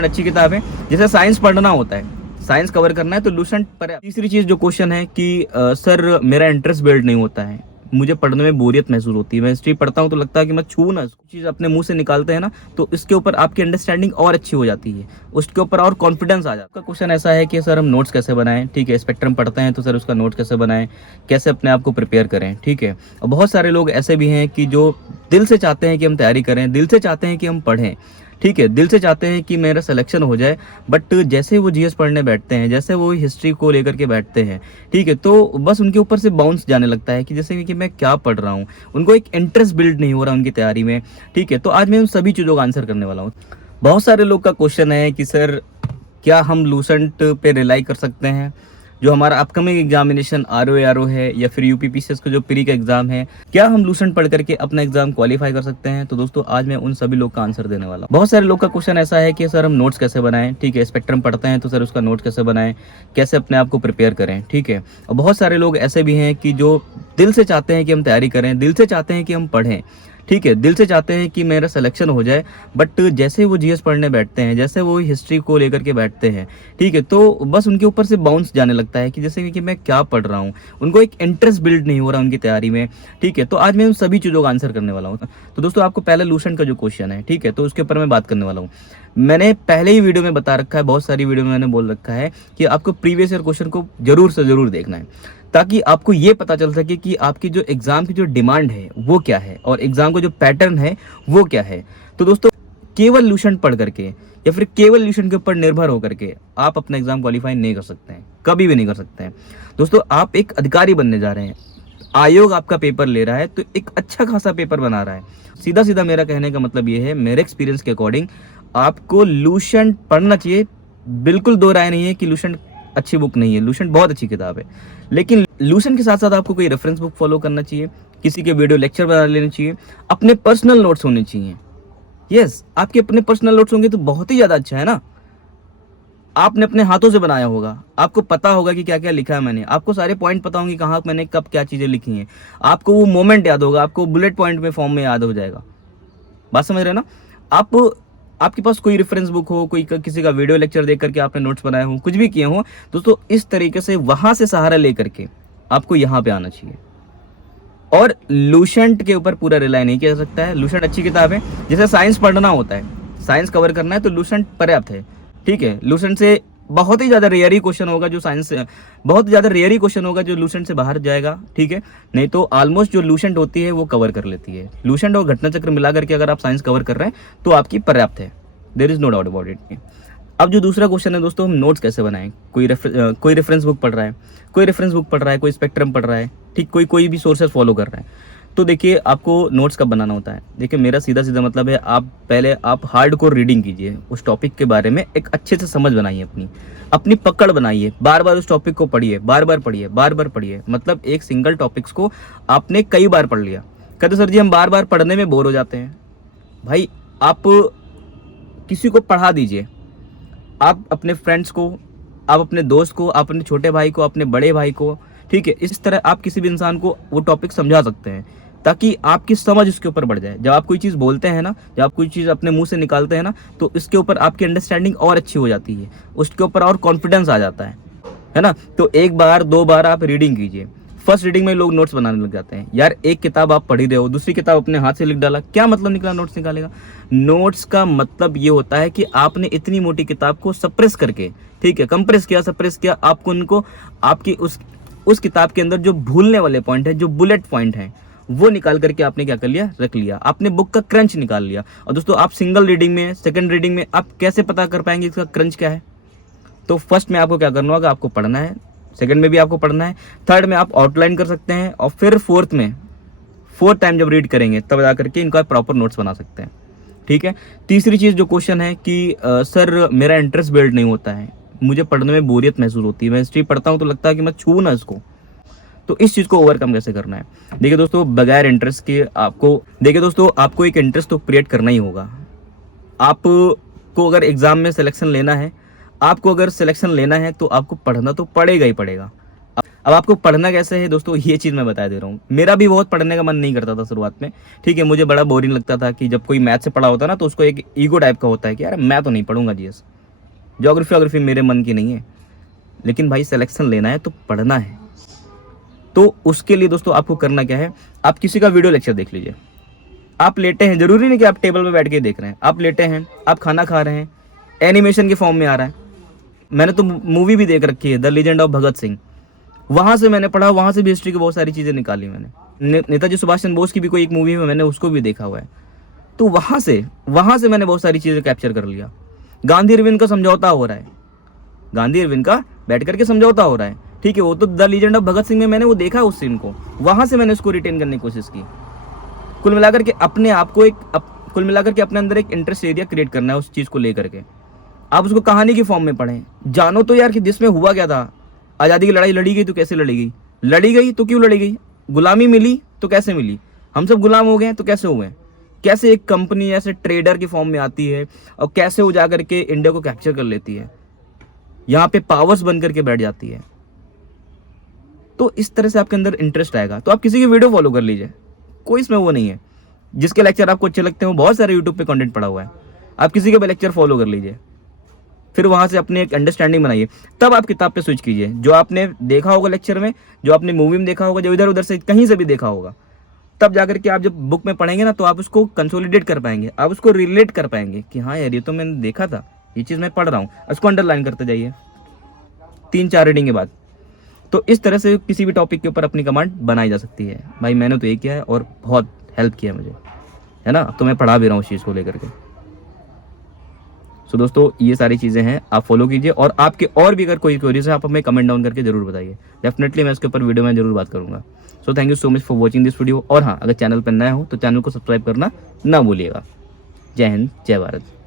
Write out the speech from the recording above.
अच्छी किताब है। जैसे साइंस पढ़ना होता है, साइंस कवर करना है तो लूसेंट पर। तीसरी चीज जो क्वेश्चन है कि सर मेरा इंटरेस्ट बिल्ड नहीं होता है, मुझे पढ़ने में बोरियत महसूस होती है, मैं हिस्ट्री पढ़ता हूँ तो लगता है कि मैं छू ना इसको। चीज़ अपने मुंह से निकालते हैं ना तो इसके ऊपर आपकी अंडरस्टैंडिंग और अच्छी हो जाती है, उसके ऊपर और कॉन्फिडेंस आ जाता है। क्वेश्चन ऐसा है कि सर हम नोट्स कैसे बनाएं, ठीक है, स्पेक्ट्रम पढ़ते हैं तो सर उसका नोट्स कैसे बनाएं, कैसे अपने आप को प्रिपेयर करें, ठीक है। और बहुत सारे लोग ऐसे भी हैं कि जो दिल से चाहते हैं कि हम तैयारी करें, दिल से चाहते हैं कि हम पढ़ें, ठीक है, दिल से चाहते हैं कि मेरा सिलेक्शन हो जाए, बट जैसे वो जीएस पढ़ने बैठते हैं, जैसे वो हिस्ट्री को लेकर के बैठते हैं, ठीक है, तो बस उनके ऊपर से बाउंस जाने लगता है कि जैसे कि मैं क्या पढ़ रहा हूँ, उनको एक इंटरेस्ट बिल्ड नहीं हो रहा उनकी तैयारी में, ठीक है। तो आज मैं उन सभी चीज़ों का आंसर करने वाला हूँ। बहुत सारे लोग का क्वेश्चन है कि सर क्या हम लूसेंट पे रिलाई कर सकते हैं, जो हमारा अपकमिंग एग्जामिनेशन आरओ है या फिर यूपीपीसीएस का जो प्री का एग्जाम है, क्या हम लूसेंट पढ़ करके अपना एग्जाम क्वालिफाई कर सकते हैं। तो दोस्तों आज मैं उन सभी लोग का आंसर देने वाला हूँ। बहुत सारे लोग का क्वेश्चन ऐसा है कि सर हम नोट्स कैसे बनाएं, ठीक है, स्पेक्ट्रम पढ़ते हैं तो सर उसका नोट्स कैसे बनाएं, कैसे अपने आप को प्रिपेयर करें, ठीक है। और बहुत सारे लोग ऐसे भी हैं कि जो दिल से चाहते हैं कि हम तैयारी करें, दिल से चाहते हैं कि हम पढ़ें, ठीक है, दिल से चाहते हैं कि मेरा सिलेक्शन हो जाए, बट जैसे वो जीएस पढ़ने बैठते हैं, जैसे वो हिस्ट्री को लेकर के बैठते हैं, ठीक है, तो बस उनके ऊपर से बाउंस जाने लगता है कि जैसे कि मैं क्या पढ़ रहा हूँ, उनको एक इंटरेस्ट बिल्ड नहीं हो रहा उनकी तैयारी में, ठीक है। तो आज मैं उन सभी चीज़ों का आंसर करने वाला हूँ। तो दोस्तों आपको पहले लूसेंट का जो क्वेश्चन है, ठीक है, तो उसके ऊपर मैं बात करने वाला हूँ। मैंने पहले ही वीडियो में बता रखा है, बहुत सारी वीडियो में मैंने बोल रखा है कि आपको प्रीवियस ईयर क्वेश्चन को जरूर से जरूर देखना है, ताकि आपको ये पता चल सके कि आपकी जो एग्जाम की जो डिमांड है वो क्या है और एग्जाम का जो पैटर्न है वो क्या है। तो दोस्तों केवल लूसेंट पढ़ करके या फिर केवल लूसेंट के ऊपर निर्भर होकर के आप अपना एग्जाम क्वालिफाई नहीं कर सकते हैं, कभी भी नहीं कर सकते हैं। दोस्तों आप एक अधिकारी बनने जा रहे हैं, आयोग आपका पेपर ले रहा है तो एक अच्छा खासा पेपर बना रहा है। सीधा सीधा मेरा कहने का मतलब ये है, मेरे एक्सपीरियंस के अकॉर्डिंग आपको लूसेंट पढ़ना चाहिए। बिल्कुल दो राय नहीं है कि लूसेंट अच्छी बुक नहीं है, लूसेंट बहुत अच्छी किताब है, लेकिन लूसेंट के साथ साथ आपको कोई रेफरेंस बुक फॉलो करना चाहिए, किसी के वीडियो लेक्चर बना लेने चाहिए, अपने पर्सनल नोट्स होने चाहिए। यस, आपके अपने पर्सनल नोट्स होंगे तो बहुत ही ज़्यादा अच्छा है ना। आपने अपने हाथों से बनाया होगा, आपको पता होगा कि क्या क्या लिखा है मैंने, आपको सारे पॉइंट पता होंगे कहाँ मैंने कब क्या चीज़ें लिखी हैं, आपको वो मोमेंट याद होगा, आपको बुलेट पॉइंट में फॉर्म में याद हो जाएगा। बात समझ रहे हैं ना आप। आपके पास कोई रेफरेंस बुक हो, कोई किसी का वीडियो लेक्चर देख करके आपने नोट्स बनाए हो, कुछ भी किए हो, दोस्तों इस तरीके से वहां से सहारा लेकर के आपको यहाँ पे आना चाहिए। और लूसेंट के ऊपर पूरा रिलाई नहीं किया जा सकता है। लूसेंट अच्छी किताब है। जैसे साइंस पढ़ना होता है, साइंस कवर करना है तो लूसेंट पर्याप्त है, ठीक है। लूसेंट से बहुत ही ज़्यादा रेयर ही क्वेश्चन होगा जो साइंस से, बहुत ज़्यादा रेयर ही क्वेश्चन होगा जो लूसेंट से बाहर जाएगा, ठीक है। नहीं तो ऑलमोस्ट जो लूसेंट होती है वो कवर कर लेती है। लूसेंट और घटना चक्र मिला करके अगर आप साइंस कवर कर रहे हैं तो आपकी पर्याप्त है, there is no doubt about it. अब जो दूसरा क्वेश्चन है दोस्तों, हम नोट्स कैसे बनाएं। कोई रेफरेंस बुक पढ़ रहा है, कोई स्पेक्ट्रम पढ़ रहा है, ठीक, कोई भी सोर्सेस फॉलो कर रहा है। तो देखिए आपको नोट्स कब बनाना होता है। देखिए मेरा सीधा सीधा मतलब है, आप हार्डकोर रीडिंग कीजिए, उस टॉपिक के बारे में एक अच्छे से समझ बनाइए, अपनी पकड़ बनाइए, बार बार उस टॉपिक को पढ़िए, बार बार पढ़िए। मतलब एक सिंगल टॉपिक्स को आपने कई बार पढ़ लिया। कहते सर जी हम बार बार पढ़ने में बोर हो जाते हैं। भाई आप किसी को पढ़ा दीजिए, आप अपने फ्रेंड्स को, आप अपने दोस्त को, आप अपने छोटे भाई को, अपने बड़े भाई को, ठीक है, इस तरह आप किसी भी इंसान को वो टॉपिक समझा सकते हैं ताकि आपकी समझ उसके ऊपर बढ़ जाए। जब आप कोई चीज़ बोलते हैं ना, जब आप कोई चीज़ अपने मुंह से निकालते हैं ना तो इसके ऊपर आपकी अंडरस्टैंडिंग और अच्छी हो जाती है, उसके ऊपर और कॉन्फिडेंस आ जाता है ना। तो एक बार दो बार आप रीडिंग कीजिए। फर्स्ट रीडिंग में लोग नोट्स बनाने लग जाते हैं। यार एक किताब आप पढ़ ही रहे हो, दूसरी किताब अपने हाथ से लिख डाला, क्या मतलब निकला नोट्स निकालेगा। नोट्स का मतलब ये होता है कि आपने इतनी मोटी किताब को सप्रेस करके, ठीक है, कंप्रेस किया, आपको उनको आपकी उस किताब के अंदर जो भूलने वाले पॉइंट है, जो बुलेट पॉइंट है, वो निकाल करके आपने क्या कर लिया, रख लिया, आपने बुक का क्रंच निकाल लिया। और दोस्तों आप सिंगल रीडिंग में, सेकंड रीडिंग में आप कैसे पता कर पाएंगे इसका क्रंच क्या है। तो फर्स्ट में आपको क्या करना होगा, आपको पढ़ना है, सेकंड में भी आपको पढ़ना है, थर्ड में आप आउटलाइन कर सकते हैं, और फिर फोर्थ टाइम जब रीड करेंगे तब जा करके इनका प्रॉपर नोट्स बना सकते हैं, ठीक है। तीसरी चीज़ जो क्वेश्चन है कि सर मेरा इंटरेस्ट बिल्ड नहीं होता है, मुझे पढ़ने में बोरियत महसूस होती है, मैं हिस्ट्री पढ़ता हूँ तो लगता है कि मैं छू ना इसको। तो इस चीज़ को ओवरकम कैसे करना है। देखिए दोस्तों बगैर इंटरेस्ट के आपको एक इंटरेस्ट तो क्रिएट करना ही होगा। आपको अगर एग्जाम में सिलेक्शन लेना है, तो आपको पढ़ना तो पड़ेगा ही पड़ेगा। अब आपको पढ़ना कैसे है दोस्तों, ये चीज़ मैं बता दे रहा हूँ। मेरा भी बहुत पढ़ने का मन नहीं करता था शुरुआत में, ठीक है, मुझे बड़ा बोरिंग लगता था कि जब कोई मैथ से पढ़ा होता ना तो उसको एक ईगो टाइप का होता है कि यार मैं तो नहीं पढ़ूंगा जीएस, ज्योग्राफी मेरे मन की नहीं है, लेकिन भाई सिलेक्शन लेना है तो पढ़ना है। तो उसके लिए दोस्तों आपको करना क्या है, आप किसी का वीडियो लेक्चर देख लीजिए। आप लेटे हैं, जरूरी नहीं कि आप टेबल पे बैठ के देख रहे हैं, आप लेटे हैं, आप खाना खा रहे हैं, एनिमेशन के फॉर्म में आ रहा है। मैंने तो मूवी भी देख रखी है, the legend of Bhagat Singh, वहाँ से मैंने पढ़ा, वहाँ से भी हिस्ट्री की बहुत सारी चीज़ें निकाली मैंने। नेताजी सुभाष चंद्र बोस की भी कोई एक मूवी है, मैंने उसको भी देखा हुआ है। तो वहाँ से मैंने बहुत सारी चीज़ें कैप्चर कर लिया। गांधी अरविंद का समझौता हो रहा है, गांधी अरविंद का बैठ करके समझौता हो रहा है, ठीक है, वो तो the legend of Bhagat Singh में मैंने वो देखा उस सीन को, वहाँ से मैंने उसको रिटेन करने की कोशिश की। कुल मिलाकर के अपने आप को कुल मिलाकर के अपने अंदर एक इंटरेस्ट एरिया क्रिएट करना है उस चीज़ को लेकर के। आप उसको कहानी की फॉर्म में पढ़ें, जानो तो यार कि देश में हुआ क्या था। आज़ादी की लड़ाई लड़ी गई तो कैसे लड़ी गई तो क्यों लड़ी गई, गुलामी मिली तो कैसे मिली, हम सब गुलाम हो गए तो कैसे हुए, कैसे एक कंपनी ऐसे ट्रेडर की फॉर्म में आती है और कैसे वो जाकर के इंडिया को कैप्चर कर लेती है, यहाँ पे पावर्स बन करके बैठ जाती है। तो इस तरह से आपके अंदर इंटरेस्ट आएगा तो आप किसी की वीडियो फॉलो कर लीजिए, कोई इसमें वो नहीं है। जिसके लेक्चर आपको अच्छे लगते हैं, बहुत सारे यूट्यूब पे कंटेंट पड़ा हुआ है, आप किसी के भी लेक्चर फॉलो कर लीजिए, फिर वहाँ से अपनी एक अंडरस्टैंडिंग बनाइए, तब आप किताब पे स्विच कीजिए। जो आपने देखा होगा लेक्चर में, जो आपने मूवी में देखा होगा, जो इधर उधर से कहीं से भी देखा होगा, तब जाकर के आप जब बुक में पढ़ेंगे ना, तो आप उसको कंसोलिडेट कर पाएंगे, आप उसको रिलेट कर पाएंगे कि हाँ यार ये तो मैंने देखा था, ये चीज़ मैं पढ़ रहा हूँ, उसको अंडरलाइन करते जाइए 3-4 रीडिंग के बाद। तो इस तरह से किसी भी टॉपिक के ऊपर अपनी कमांड बनाई जा सकती है। भाई मैंने तो ये किया है और बहुत हेल्प किया मुझे, है ना, तो मैं पढ़ा भी रहा हूँ उस चीज़ को लेकर के। सो दोस्तों ये सारी चीज़ें हैं, आप फॉलो कीजिए, और आपके और भी अगर कोई क्वेरीज है आप हमें कमेंट डाउन करके जरूर बताइए, डेफिनेटली मैं इसके ऊपर वीडियो में जरूर बात करूँगा। So thank you so much for watching this video, और हाँ, अगर चैनल पर नया हो तो चैनल को सब्सक्राइब करना ना भूलिएगा। जय हिंद, जय भारत।